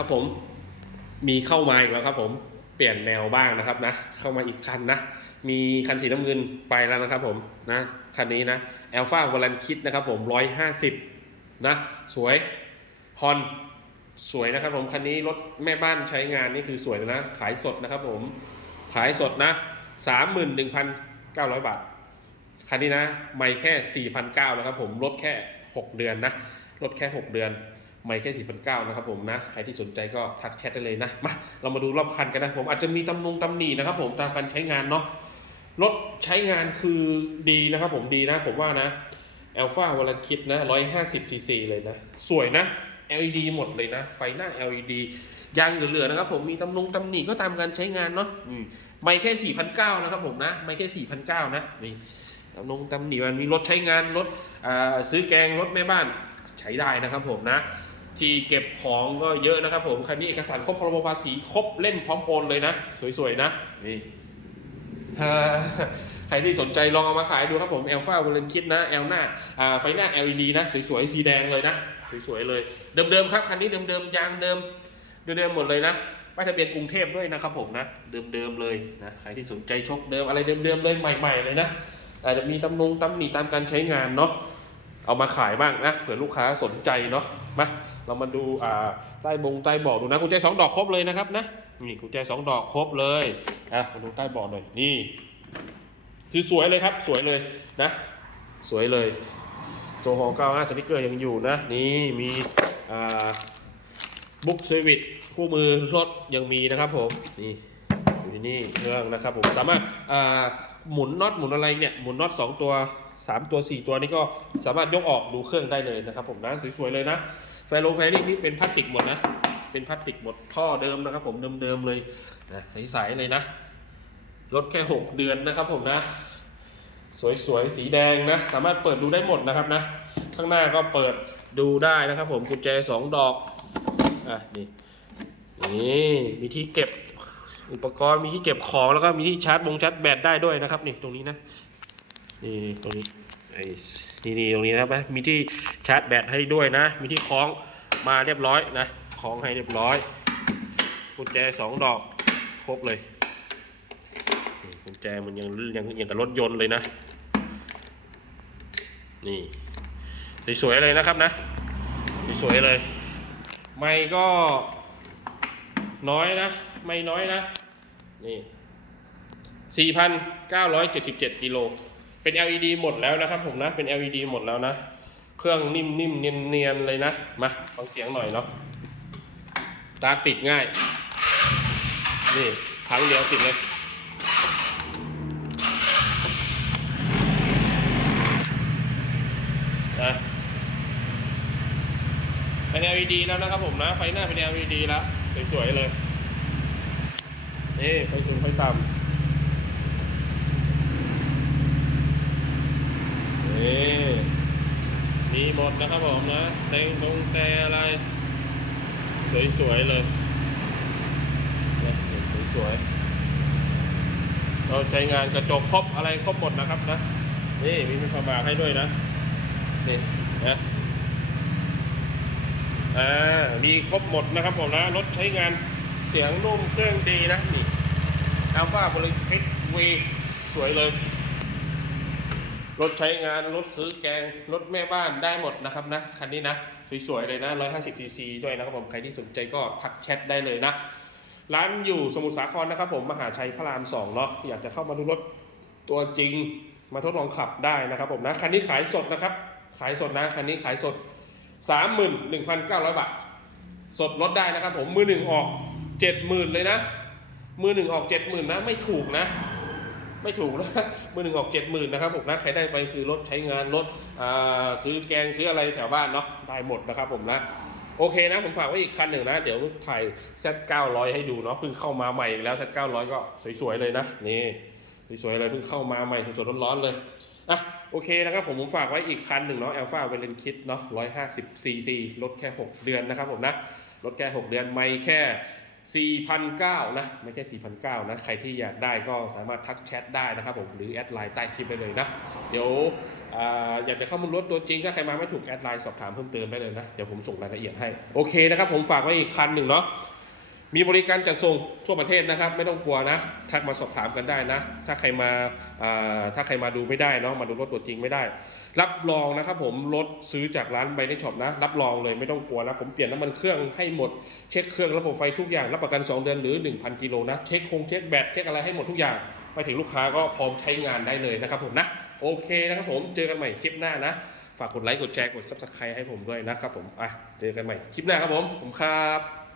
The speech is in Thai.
ครับผมมีเข้ามาอีกแล้วครับผมเปลี่ยนแนวบ้างนะครับนะ เข้ามาอีกคันนะ มีคันสีน้ำเงินไปแล้วนะครับผมนะคันนี้นะ Alpha v a l a n k i t นะครับผม150นะ สวยฮอนสวยนะครับผมคันนี้รถแม่บ้านใช้งานนี่คือสวยเลยนะ ขายสดนะครับผมขายสดนะ31,900บาท คันนี้นะ ไม่แค่4,900นเก้านะครับผมลดแค่6เดือนนะลดแค่6เดือน ไม่แค่4,900นเก้านะครับผมนะ ใครที่สนใจก็ทักแชทได้เลยนะ มา เรามาดูรอบคันกันนะ ผมอาจจะมีตำนงตำหนีนะครับผมตามการใช้งานเนาะ รถใช้งานคือดีนะครับผมดีนะ ผมว่านะ Alpha v a l a n k i t นะ150 cc เลยนะ สวยนะ LED หมดเลยนะ ไฟหน้า LED ยางเหลือๆนะครับผมมีตำนงตำหนิก็ตามการใช้งานเนาะไม่แค่4,900นเก้านะครับผมนะ ไม่แค่4,900นเก้านะนี่ตำนงตำหนิมันมีรถใช้งานรถซื้อแกงรถแม่บ้านใช้ได้นะครับผมนะ ที่เก็บของก็เยอะนะครับผมคันนี้เอกสารครบพรบภาษีครบเล่มพร้อมโอนเลยนะ สวยๆ นะนี่ใครที่สนใจลองเอามาขายดูครับผมเอลฟาเวลนคิดนะเอลหน้าอ่าไฟหน้า LED นะ สวยๆ สีแดงเลยนะ สวยๆ เลย เดิมๆ ครับ คันนี้เดิมๆ ยางเดิม เดิมๆ หมดเลยนะป้ายทะเบียนกรุงเทพด้วยนะครับผมนะ เดิมๆ เลยนะใครที่สนใจชกเดิมอะไรเดิมๆ เลยใหม่ ๆ เลยนะอาจจะมีตำนงตำหนิตามการใช้งานเนาะ เอามาขายบ้างนะเผื่อลูกค้าสนใจเนาะมาเรามาดูอ่าใต้บงใต้บอกดูนะกุญแจสองดอกครบเลยนะครับนะนี่กุญแจสองดอกครบเลยอะมาดูใต้บาะหน่อยนี่ คือสวยเลยครับ สวยเลยนะ สวยเลยโซฮอล95สติกเกอร์ยังอยู่นะ นี่มีอ่าบุ๊กเซวิสคู่มือรถยังมีนะครับผมนี่ อยู่ที่นี่เครื่องนะครับผมสามารถหมุนน็อตหมุนอะไรเนี่ยหมุนน็อต2ตัว 3 ตัว 4 ตัวนี่ก็สามารถยกออกดูเครื่องได้เลยนะครับผมนะสวยๆเลยนะแฟโลแฟนี่นี่เป็นพลาสติกหมดนะเป็นพลาสติกหมดท่อเดิมนะครับผมเดิมๆเลยนะใสๆเลยนะรถแค่ 6 เดือนนะครับผมนะ สวยๆสีแดงนะ สามารถเปิดดูได้หมดนะครับนะ ข้างหน้าก็เปิดดูได้นะครับผมกุญแจ 2 ดอกอะนี่นี่มีที่เก็บ อุปกรณ์มีที่เก็บของแล้วก็มีที่ชาร์จบงชาร์จแบตได้ด้วยนะครับนี่ตรงนี้นะนี่ตรงนี้ไอ้นี่นี่ตรงนี้นะครับนะมีที่ชาร์จแบตให้ด้วยนะ มีที่คล้องมาเรียบร้อยนะคล้องให้เรียบร้อยกุญแจสองดอกครบเลยกุญแจมันยังยังยังกับรถยนต์เลยนะ นี่สวยๆเลยนะครับนะสวยๆเลย ไม่ก็น้อยนะ ไม่น้อยนะ นี่ 4,977กิโล เป็น LED หมดแล้วนะครับผมนะ เป็น LED หมดแล้วนะ เครื่องนิ่มๆ เนียนๆ เลยนะ มาฟังเสียงหน่อยเนาะ ตาติดง่าย นี่ครั้งเดียวติดเลยนะเป็น LED แล้วนะครับผมนะ ไฟหน้าเป็น LED แล้ว สวยๆ เลย นี่ไฟสูงไฟต่ำนี่มีหมดนะครับผมนะเต็งตรงแต่อะไร สวยๆเลยนะสวยๆเราใช้งานกระจกครบอะไรครบหมดนะครับนะ นี่มีมีความบากให้ด้วยนะ นี่นะอ่ามีครบหมดนะครับผมนะ รถใช้งานเสียงนุ่มเครื่องดีนะนี่ อัลฟาบริฟิตวีสวยเลย รถใช้งาน รถซื้อแกง รถแม่บ้านได้หมดนะครับนะ คันนี้นะ สวยๆเลยนะ 150 cc ด้วยนะครับผม ใครที่สนใจก็ทักแชทได้เลยนะ ร้านอยู่สมุทรสาครนะครับผมมหาชัยพระรามสองเนาะอยากจะเข้ามาดูรถตัวจริงมาทดลองขับได้นะครับผมนะ คันนี้ขายสดนะครับ ขายสดนะ คันนี้ขายสด 31,900 บาท สดลดได้นะครับผมมือหนึ่งออก 70,000 เลยนะ มือหนึ่งออก70,000นนะไม่ถูกนะ ไม่ถูกนะมือหนึ่งออกเจ็ดหมื่นนะครับผมนะใครได้ไปคือรถใช้งานรถซื้อแกงซื้ออะไรแถวบ้านเนาะได้หมดนะครับผมนะโอเคนะผมฝากไว้อีกคันหนึ่งนะ เดี๋ยวถ่าย Z900 ให้ดูเนาะเพิ่งเข้ามาใหม่อีกแล้ว Z900 ก็สวยๆเลยนะนี่สวยๆเลยเพิ่งเข้ามาใหม่สดๆร้อนๆเลยอะโอเคนะครับผมผมฝากไว้อีกคันหนึ่งเนาะ Alpha v a l e n Kit เนาะ150 cc ลดแค่ 6 เดือนนะครับผมนะลดแค่ 6 เดือนไม่แค่ 4,009นะไม่ใช่4,009นะใครที่อยากได้ก็สามารถทักแชทได้นะครับผมหรือแอดไลน์ใต้คลิปได้เลยนะ เดี๋ยวออยากจะเข้ามาลดตัวจริงก็ใครมาไม่ถูกแอดไลน์สอบถามเพิ่มเติมได้เลยนะ เดี๋ยวผมส่งรายละเอียดให้ โอเคนะครับผมฝากไว้อีกคันหนึ่งเนาะ มีบริการจัดส่งทั่วประเทศนะครับ ไม่ต้องกลัวนะทักมาสอบถามกันได้นะ ถ้าใครมาถ้าใครมาดูไม่ได้เนาะมาดูรถตัวจริงไม่ได้ รับรองนะครับผมรถซื้อจากร้านไบเนช็อปนะ รับรองเลยไม่ต้องกลัวนะ ผมเปลี่ยนน้ำมันเครื่องให้หมดเช็คเครื่องระบบไฟทุกอย่างรับประกัน 2 เดือนหรือ 1,000กิโลนะเช็คคงเช็คแบตเช็คอะไรให้หมดทุกอย่าง ไปถึงลูกค้าก็พร้อมใช้งานได้เลยนะครับผมนะโอเคนะครับผมเจอกันใหม่คลิปหน้านะฝากกดไลค์กดแชร์กด subscribe ให้ผมด้วยนะครับผมอะเจอกันใหม่คลิปหน้าครับผมผมครับ